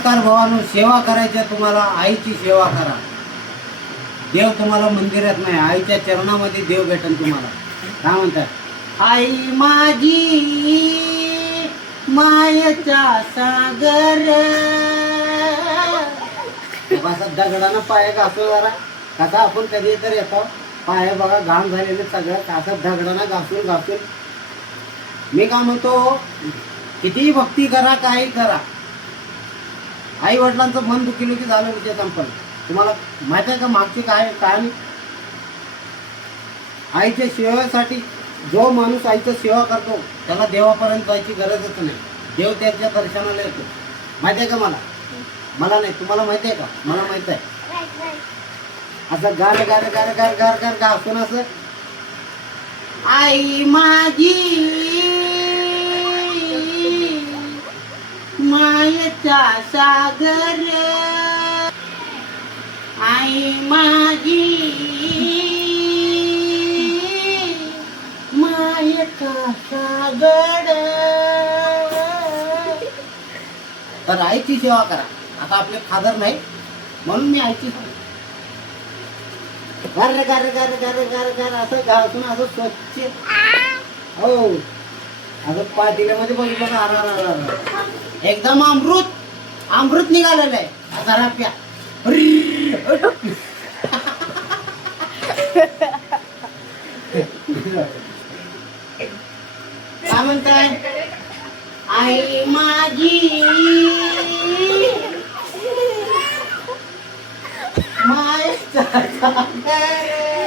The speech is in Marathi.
नमस्कार भावानो, सेवा करायच्या तुम्हाला, आईची सेवा करा. देव तुम्हाला मंदिरात नाही, आईच्या चरणामध्ये देव भेटेल तुम्हाला. काय म्हणतात? आई माझी मायेचा सागर. कसा दगडानं पाय घासू जरा, कसा आपण कधी तर येतो पाय बघा घाम झालेले सगळं, कसं दगडानं घासून घासून. मी काय म्हणतो, कितीही भक्ती करा, काही करा, आई वडिलांचं मन दुखीलं की झालं विषय संपलं. तुम्हाला माहित आहे का मागची काय कहाणी? आईच्या सेवेसाठी जो माणूस आईचं सेवा करतो त्याला देवापर्यंत जायची गरजच नाही. देव त्याच्या दर्शनाला येतो. माहित आहे का मला? मला नाही, तुम्हाला माहित आहे का? मला माहित आहे. असं गार गार गार गार गार गार घासून असं, आई माझी मायेचा सागर, आई माझी मायेचा सागर. तर आईची सेवा करा. आता आपले फादर नाही म्हणून मी आईची गार गार गार गार गार गार असं घासून असं स्वच्छ. हो, असं पातेल्यामध्ये बघितलं ना, एकदम अमृत अमृत निघालेलं आहे. जरा प्या. काय म्हणताय? आई माझी मायेचा सागर.